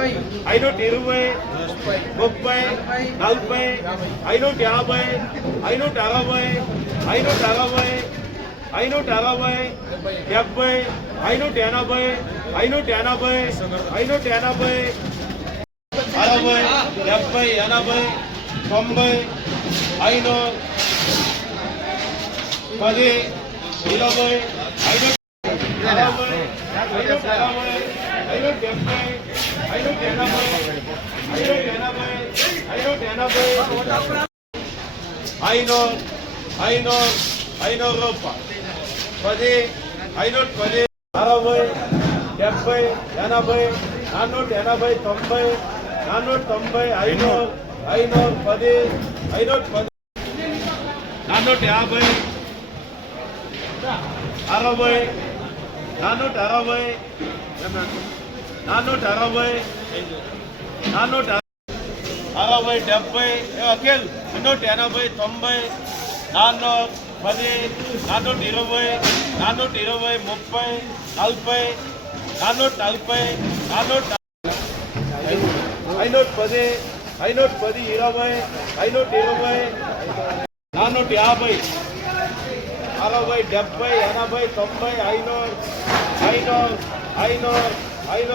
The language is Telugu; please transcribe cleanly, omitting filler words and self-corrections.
520 30 40 550 560 560 560 560 580 580 580 60 70 80 90 10 20 500 రూపాయలు 10 510 60 70 80 480 90 490 500 10 510 450 60 460 460 70 అఖిల్ 280 90 410 420 420 30 40 440 510 510 20 520 450 60 70 80 90 500 500 500 500